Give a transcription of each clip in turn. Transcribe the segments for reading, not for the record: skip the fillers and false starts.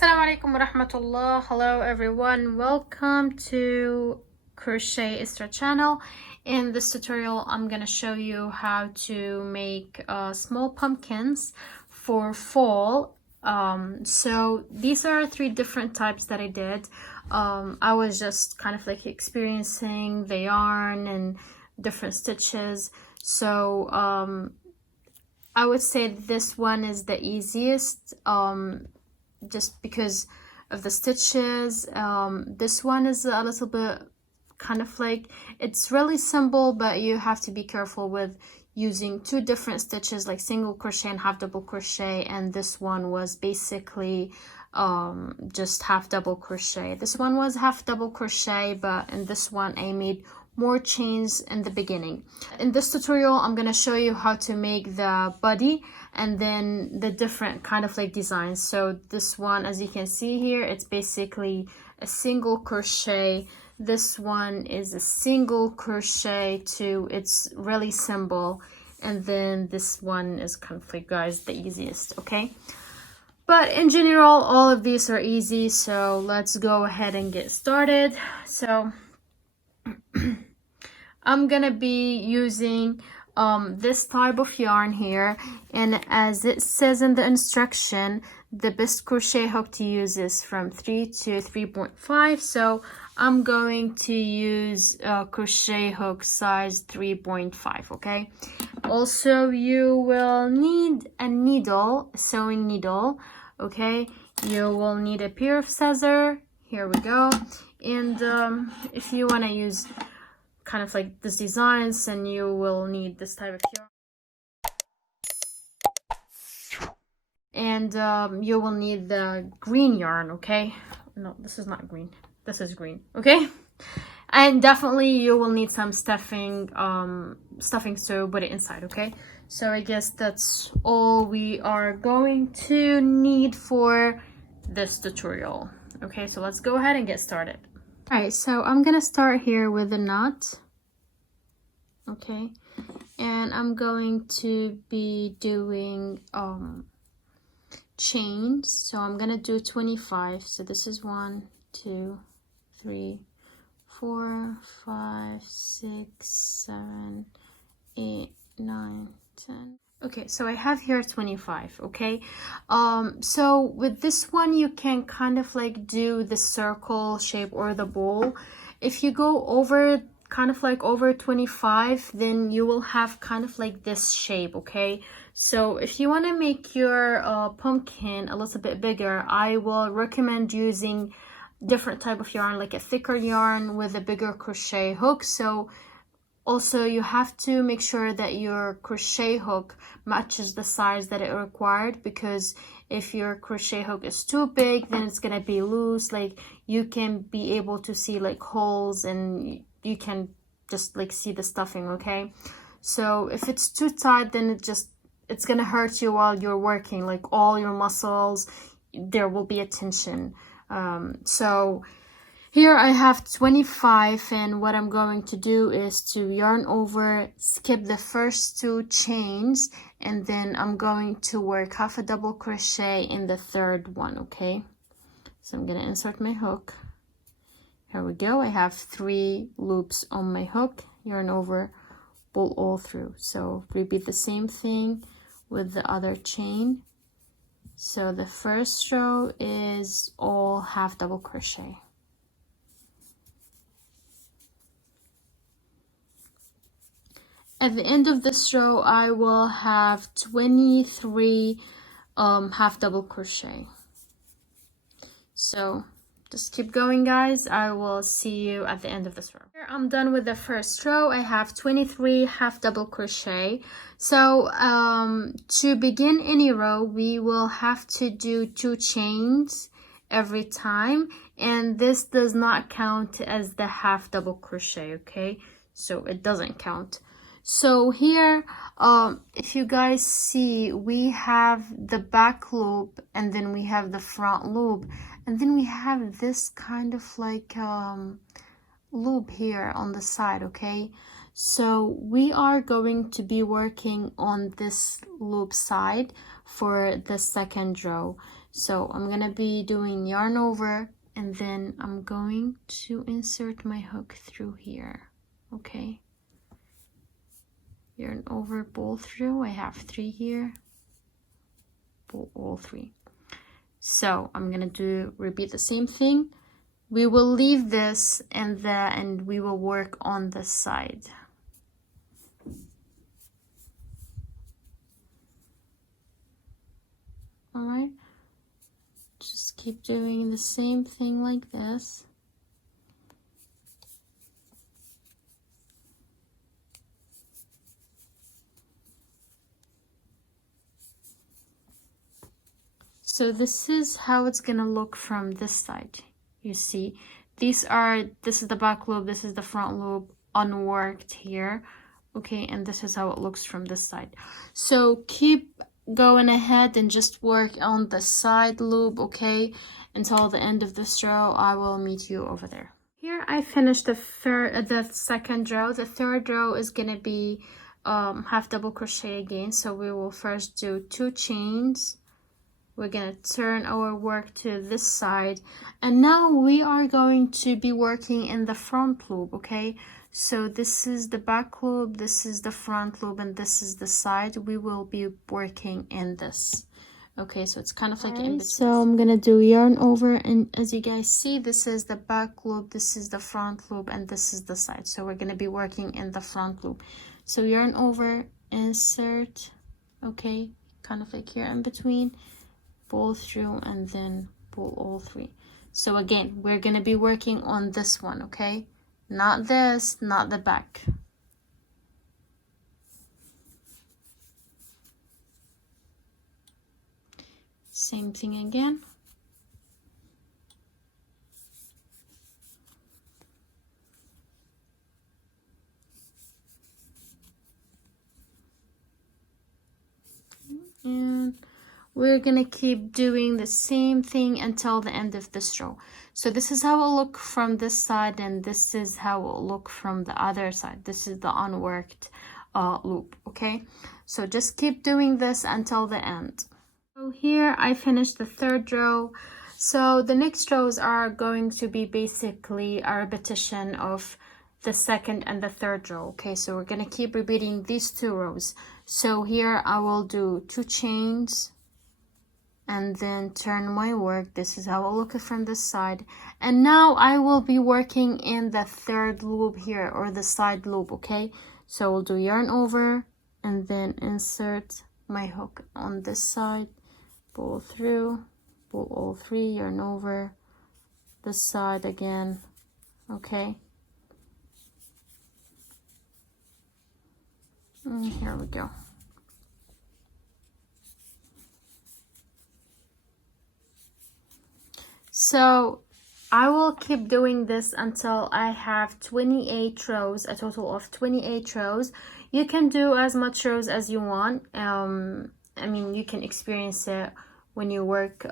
Assalamu alaikum wa rahmatullah. Hello everyone, welcome to Crochet Isra channel. In this tutorial I'm gonna show you how to make small pumpkins for fall. So these are three different types that I did. I was just kind of like experiencing the yarn and different stitches, so I would say this one is the easiest, just because of the stitches. This one is a little bit kind of like, it's really simple, but you have to be careful with using two different stitches, like single crochet and half double crochet, and this one was basically just half double crochet. This one was half double crochet, but in this one I made more chains in the beginning. In this tutorial I'm gonna show you how to make the body and then the different kind of like designs. So this one, as you can see here, it's basically a single crochet. This one is a single crochet too, it's really simple. And then this one is kind of like, guys, the easiest, okay? But in general all of these are easy, so let's go ahead and get started. So I'm gonna be using this type of yarn here, and as it says in the instruction, the best crochet hook to use is from 3 to 3.5. So I'm going to use crochet hook size 3.5, okay? Also, you will need a needle, a sewing needle, okay? You will need a pair of scissors. Here we go. And if you want to use kind of like this designs, and you will need this type of yarn, and you will need the green yarn, okay? No, this is not green, this is green, okay? And definitely you will need some stuffing to put it inside, okay? So I guess that's all we are going to need for this tutorial. Okay, so let's go ahead and get started. All right, so I'm gonna start here with a knot, okay, and I'm going to be doing chains. So I'm gonna do 25. So this is 1, 2, 3, 4, 5, 6, 7, 8, 9, 10. Okay, so I have here 25, okay? So with this one, you can kind of like do the circle shape or the bowl. If you go over, kind of like over 25, then you will have kind of like this shape, okay? So if you want to make your pumpkin a little bit bigger, I will recommend using different type of yarn, like a thicker yarn with a bigger crochet hook. So also, you have to make sure that your crochet hook matches the size that it required, because if your crochet hook is too big, then it's gonna be loose. Like, you can be able to see like holes, and you can just like see the stuffing, okay? So if it's too tight, then it's gonna hurt you while you're working, like all your muscles, there will be a tension. So here I have 25, and what I'm going to do is to yarn over, skip the first 2 chains, and then I'm going to work half a double crochet in the third one, okay? So I'm gonna insert my hook. Here we go. I have 3 loops on my hook, yarn over, pull all through. So repeat the same thing with the other chain. So the first row is all half double crochet. At the end of this row, I will have 23 half double crochet. So just keep going, guys. I will see you at the end of this row. Here I'm done with the first row. I have 23 half double crochet. So to begin any row, we will have to do 2 chains every time, and this does not count as the half double crochet, okay? So it doesn't count. So here, if you guys see, we have the back loop, and then we have the front loop, and then we have this kind of like loop here on the side, okay? So we are going to be working on this loop side for the second row. So I'm gonna be doing yarn over, and then I'm going to insert my hook through here. Okay, yarn over, pull through. I have 3 here, pull all 3. So I'm gonna repeat the same thing. We will leave this and we will work on this side. All right, just keep doing the same thing like this. So this is how it's gonna look from this side. You see, this is the back loop, this is the front loop, unworked here. Okay, and this is how it looks from this side. So keep going ahead and just work on the side loop, okay, until the end of this row. I will meet you over there. Here I finished the second row. The third row is gonna be half double crochet again. So we will first do 2 chains. We're gonna turn our work to this side, and now we are going to be working in the front loop. Okay, so this is the back loop, this is the front loop, and this is the side. We will be working in this. Okay, so it's kind of like in between. So I'm gonna do yarn over, and as you guys see, this is the back loop, this is the front loop, and this is the side. So we're gonna be working in the front loop. So yarn over, insert, okay, kind of like here in between, pull through, and then pull all 3. So again, we're gonna be working on this one, okay, not this, not the back. Same thing again. And we're gonna keep doing the same thing until the end of this row. So this is how it'll look from this side, and this is how it'll look from the other side. This is the unworked loop. Okay, so just keep doing this until the end. So here I finished the third row. So the next rows are going to be basically a repetition of the second and the third row. Okay, so we're gonna keep repeating these 2 rows. So here I will do 2 chains and then turn my work. This is how I'll look at from this side. And now I will be working in the third loop here, or the side loop. Okay, so we'll do yarn over and then insert my hook on this side, pull through, pull all 3, yarn over, this side again. Okay, and here we go. So I will keep doing this until I have 28 rows, a total of 28 rows. You can do as much rows as you want. I mean, you can experience it when you work,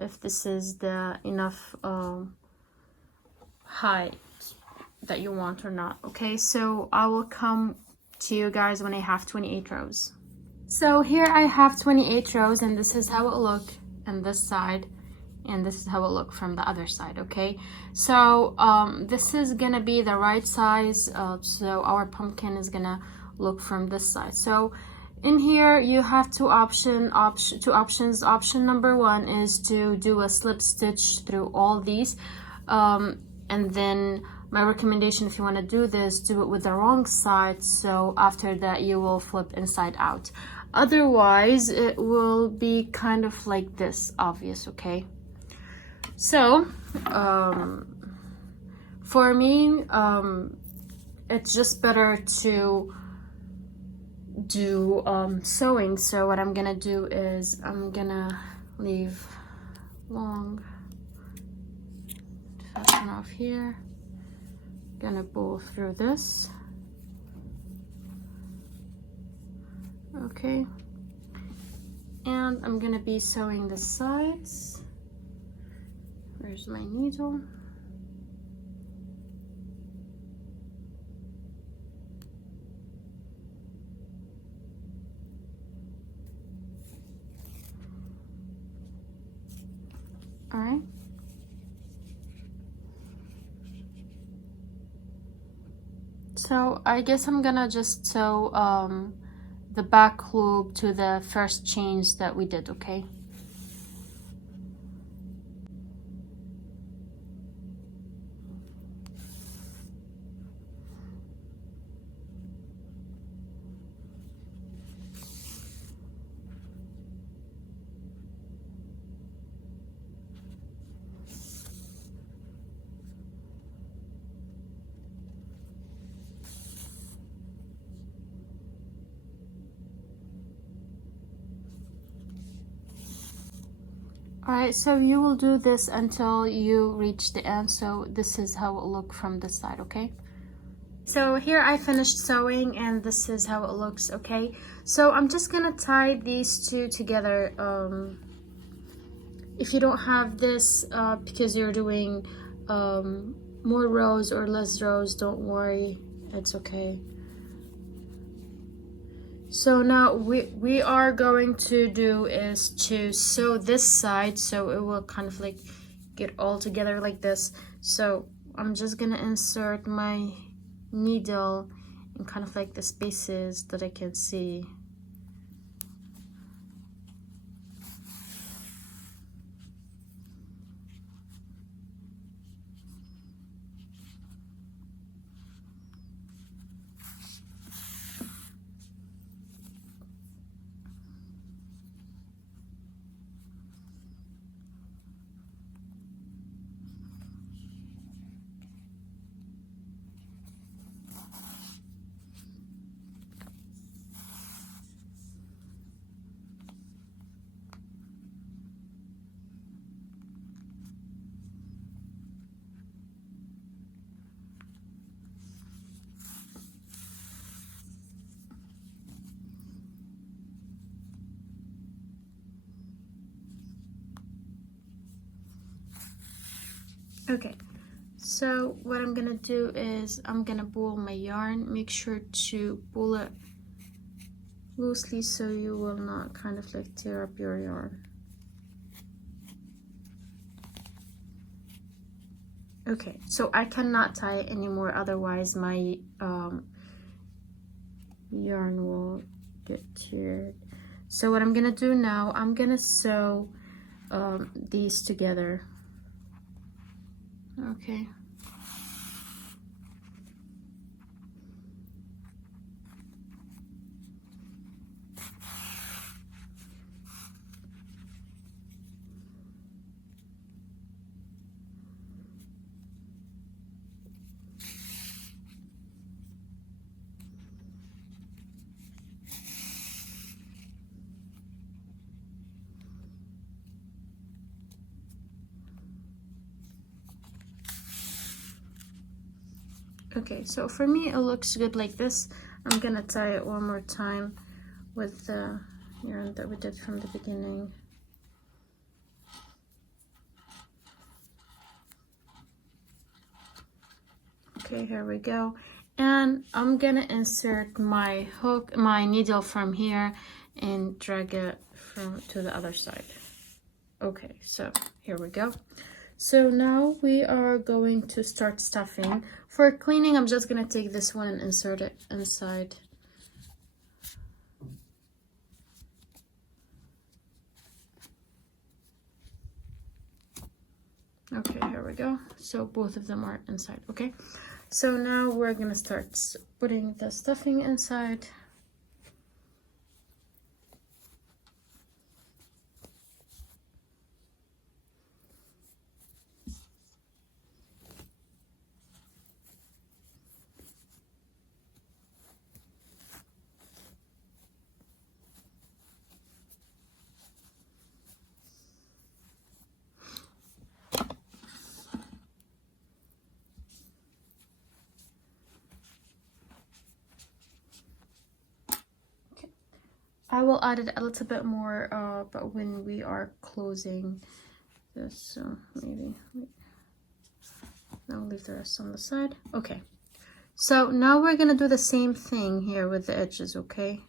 if this is the enough height that you want or not. Okay, so I will come to you guys when I have 28 rows. So here I have 28 rows, and this is how it look on this side, and this is how it look from the other side. Okay, so this is gonna be the right size, so our pumpkin is gonna look from this side. So in here you have two options. Option number 1 is to do a slip stitch through all these, and then my recommendation, if you want to do this, do it with the wrong side, so after that you will flip inside out. Otherwise it will be kind of like this, obvious. Okay, so for me, it's just better to do sewing. So what I'm gonna do is I'm gonna leave long, fasten off here, gonna pull through this. Okay, and I'm gonna be sewing the sides. Where's my needle? So I guess I'm gonna just sew the back loop to the first chains that we did, okay? Alright, so you will do this until you reach the end. So this is how it looks from this side, okay? So here I finished sewing and this is how it looks, okay? So I'm just gonna tie these two together. If you don't have this because you're doing more rows or less rows, don't worry, it's okay. So now we are going to do is to sew this side so it will kind of like get all together like this. So I'm just gonna insert my needle in kind of like the spaces that I can see. Okay, so what I'm gonna do is I'm gonna pull my yarn. Make sure to pull it loosely so you will not kind of like tear up your yarn. Okay, so I cannot tie it anymore, otherwise my yarn will get teared. So what I'm gonna do now, I'm gonna sew these together. Okay. Okay, so for me it looks good like this. I'm gonna tie it one more time with the yarn that we did from the beginning. Okay, here we go. And I'm gonna insert my hook, my needle from here and drag it from to the other side. Okay, so here we go. So now we are going to start stuffing. For cleaning, I'm just gonna take this one and insert it inside. Okay, here we go. So both of them are inside, okay? So now we're gonna start putting the stuffing inside. I will add it a little bit more, but when we are closing this, so maybe I'll leave the rest on the side. Okay, so now we're gonna do the same thing here with the edges, okay?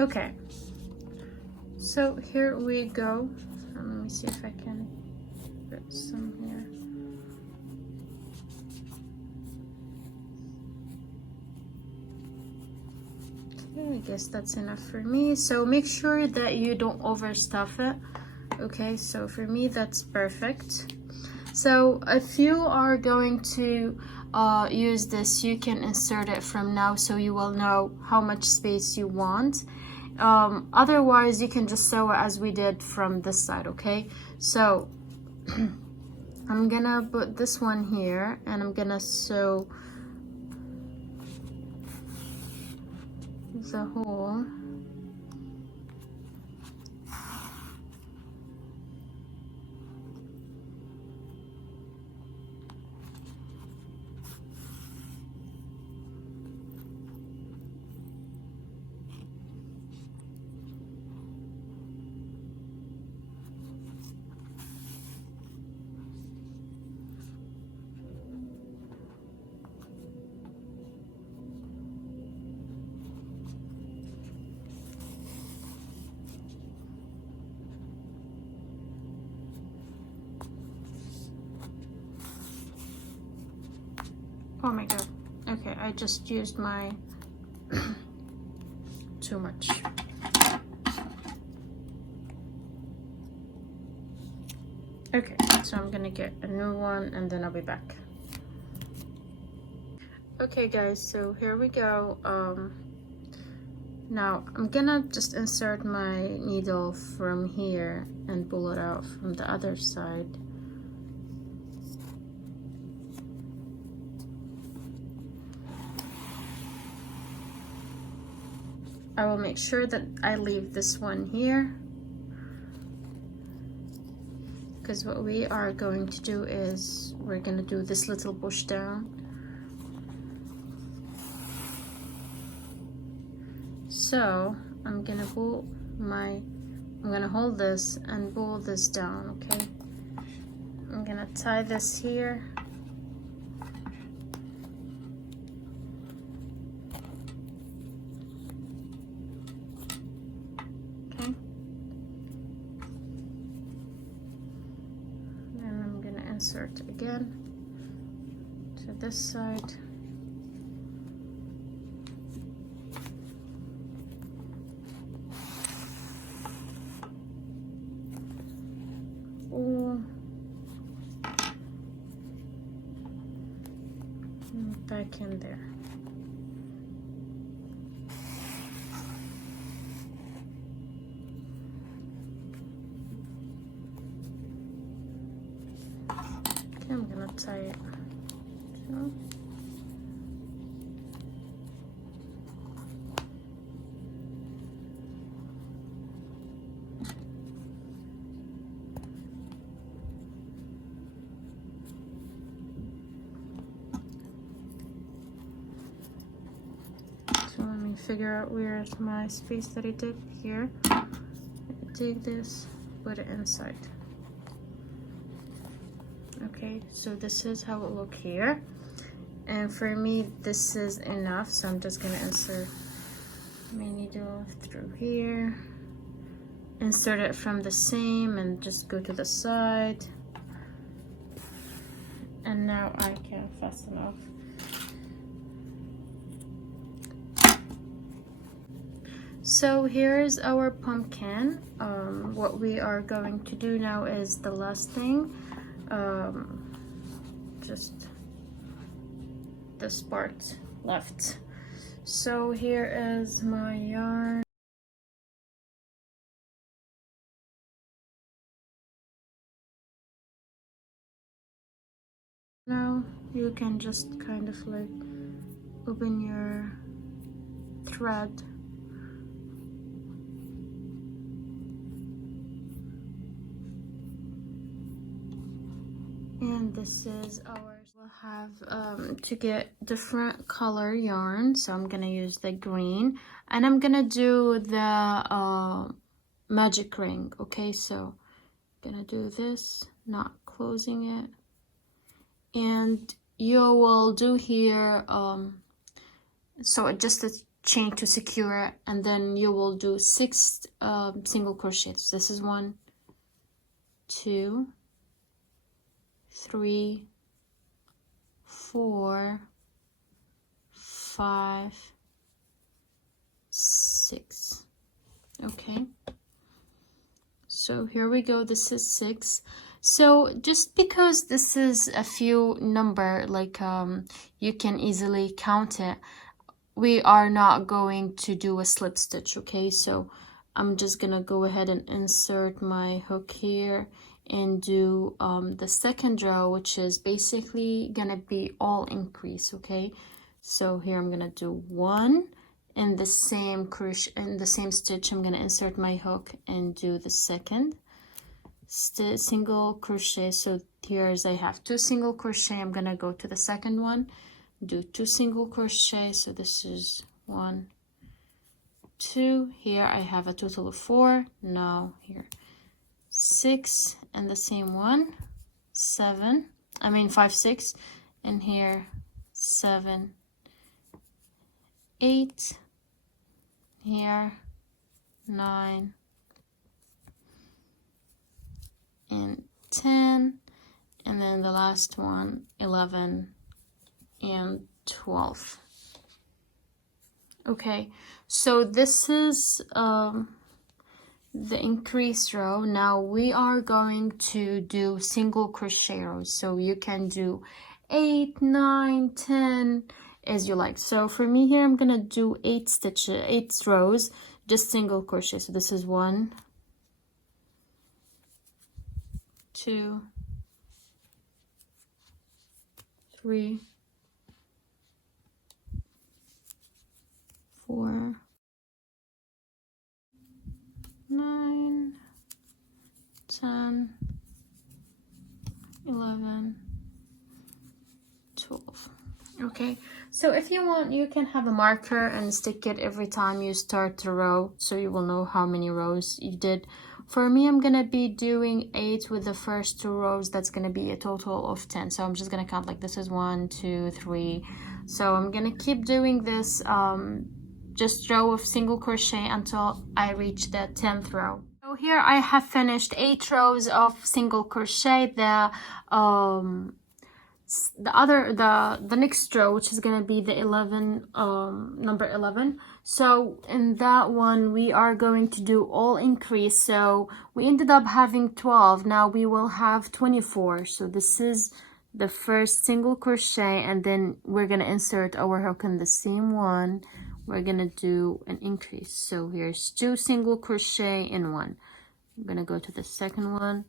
Okay, so here we go. Let me see if I can put some here. Okay, I guess that's enough for me. So make sure that you don't overstuff it. Okay, so for me that's perfect. So if you are going to use this, you can insert it from now so you will know how much space you want. Otherwise you can just sew it as we did from this side. Okay, so I'm gonna put this one here and I'm gonna sew the hole. Oh my god. Okay, I just used my too much. Okay, so I'm gonna get a new one and then I'll be back. Okay guys, so here we go. Now I'm gonna just insert my needle from here and pull it out from the other side. I will make sure that I leave this one here, because what we are going to do is we're gonna do this little push down. So I'm gonna hold this and pull this down. Okay, I'm gonna tie this here. Okay, and I'm gonna insert again to this side. Back in there. Okay, I'm gonna tie it. So. Figure out where's my space that I did here. Take this, put it inside. Okay, so this is how it look here, and for me this is enough, so I'm just gonna insert my needle through here, insert it from the seam and just go to the side, and now I can fasten off. So here's our pumpkin. What we are going to do now is the last thing, just this part left. So here is my yarn. Now you can just kind of like open your thread. And this is ours. We'll have to get different color yarn, so I'm gonna use the green, and I'm gonna do the magic ring. Okay, so I'm gonna do this, not closing it, and you will do here so just chain to secure it, and then you will do 6 single crochets. This is 1, 2, 3, 4, 5, 6. Okay, so here we go. This is 6. So just because this is a few number, like you can easily count it, we are not going to do a slip stitch. Okay, so I'm just gonna go ahead and insert my hook here and do the second row, which is basically gonna be all increase. Okay, so here I'm gonna do 1 in the same crochet, in the same stitch. I'm gonna insert my hook and do the second single crochet. So here's, I have 2 single crochet. I'm gonna go to the second one, do 2 single crochet. So this is 1, 2. Here I have a total of 4. Now here 6, and the same one, 7, 5, 6, and here 7, 8, here 9, and 10, and then the last one, 11 and 12. Okay, so this is the increase row. Now we are going to do single crochet rows, so you can do 8, 9, 10 as you like. So for me here, I'm gonna do 8 rows, just single crochet. So this is 1, 2, 3, 4, 9, 10, 11, 12. Okay, so if you want, you can have a marker and stick it every time you start the row, so you will know how many rows you did. For me, I'm gonna be doing 8 with the first 2 rows. That's gonna be a total of 10. So I'm just gonna count, like, this is 1, 2, 3. So I'm gonna keep doing this just row of single crochet until I reach the 10th row. So here I have finished 8 rows of single crochet. The next row, which is gonna be the number 11. So in that one, we are going to do all increase. So we ended up having 12. Now we will have 24. So this is the first single crochet, and then we're gonna insert our hook in the same one. We're gonna do an increase. So here's 2 single crochet in 1. I'm gonna go to the second one.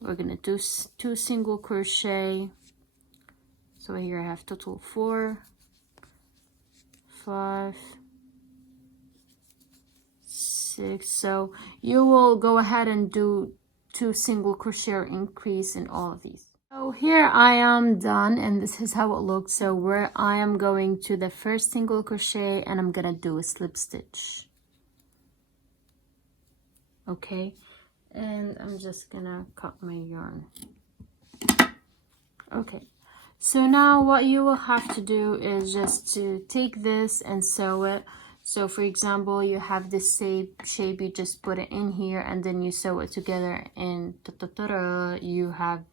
We're gonna do 2 single crochet. So here I have total 4, 5, 6. So you will go ahead and do 2 single crochet or increase in all of these. So here I am done, and this is how it looks. So where I am going to the first single crochet, and I'm gonna do a slip stitch. Okay, and I'm just gonna cut my yarn. Okay, so now what you will have to do is just to take this and sew it. So for example, you have this shape, you just put it in here and then you sew it together, and you have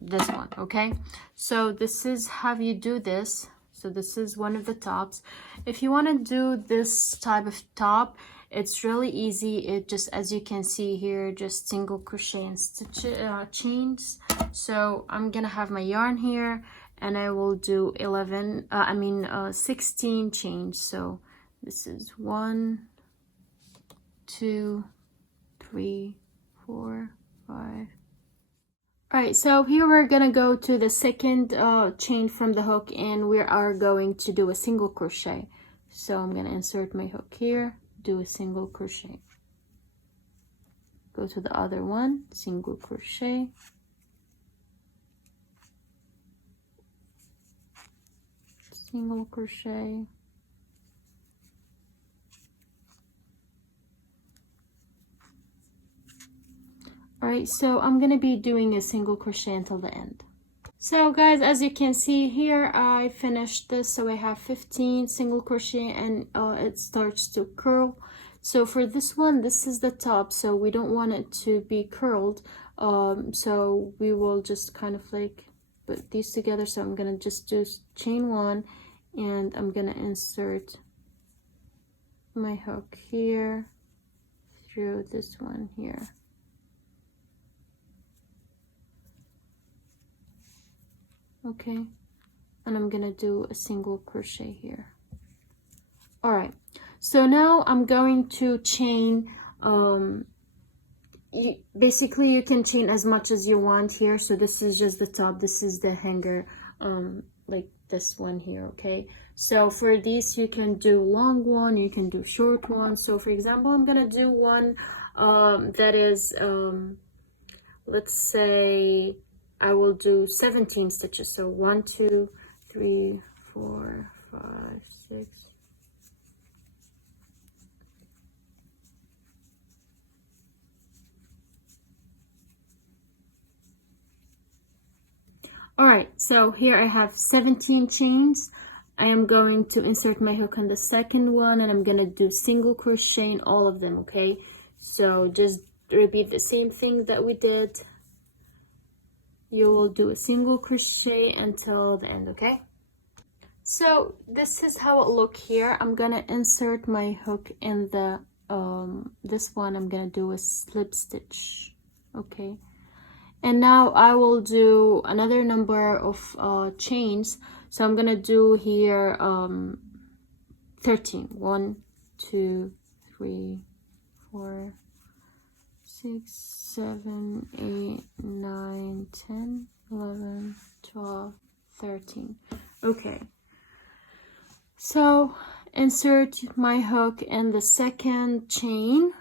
this one. Okay, so this is how you do this. So this is one of the tops. If you want to do this type of top, it's really easy. It just, as you can see here, just single crochet and stitch chains. So I'm gonna have my yarn here, and I will do 16 chains. So this is 1, 2, 3, 4, 5. All right, so here we're gonna go to the second chain from the hook, and we are going to do a single crochet. So I'm gonna insert my hook here, do a single crochet, go to the other one, single crochet, single crochet, all right, so I'm gonna be doing a single crochet until the end. So guys, as you can see here, I finished this. So I have 15 single crochet and it starts to curl. So for this one, this is the top, so we don't want it to be curled. So we will just kind of like put these together. So I'm gonna just do chain 1 and I'm gonna insert my hook here through this one here. Okay, and I'm gonna do a single crochet here. All right, so now I'm going to chain basically you can chain as much as you want here. So this is just the top, this is the hanger, like this one here. Okay, so for these you can do long one, you can do short one. So for example, I'm gonna do one that is let's say I will do 17 stitches. So 1 2 3 4 5 6. All right, so here I have 17 chains. I am going to insert my hook on the second one and I'm gonna do single crochet in all of them. Okay, so just repeat the same thing that we did. You will do a single crochet until the end. Okay, so this is how it look here. I'm gonna insert my hook in the this one. I'm gonna do a slip stitch. Okay, and now I will do another number of chains. So I'm gonna do here 13. 1 2 3 4 6 7 8 9 10 11 12 13. Okay, so insert my hook in the second chain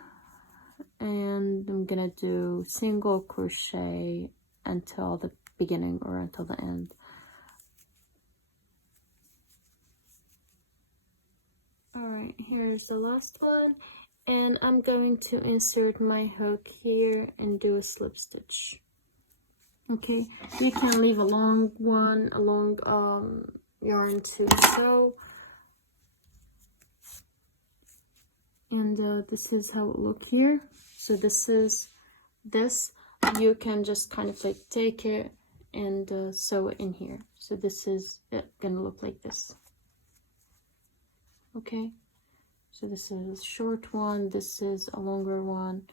and I'm gonna do single crochet until the beginning or until the end. All right, here's the last one, and I'm going to insert my hook here and do a slip stitch. Okay, you can leave a long one, a long yarn to sew, and this is how it look here. So this is this. You can just kind of like take it and sew it in here. So this is it gonna look like this. Okay, so this is a short one, this is a longer one.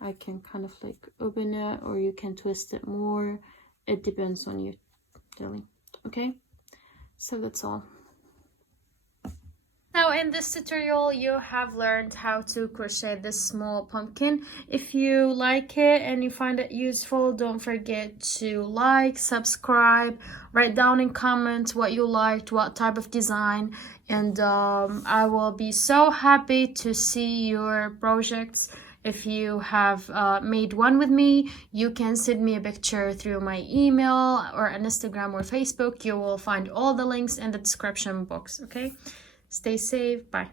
I can kind of like open it or you can twist it more. It depends on you, really. Okay, so that's all. Now in this tutorial you have learned how to crochet this small pumpkin. If you like it and you find it useful, don't forget to like, subscribe, write down in comments what you liked, what type of design, and I will be so happy to see your projects. If you have made one with me, you can send me a picture through my email or on Instagram or Facebook. You will find all the links in the description box. Okay, stay safe. Bye.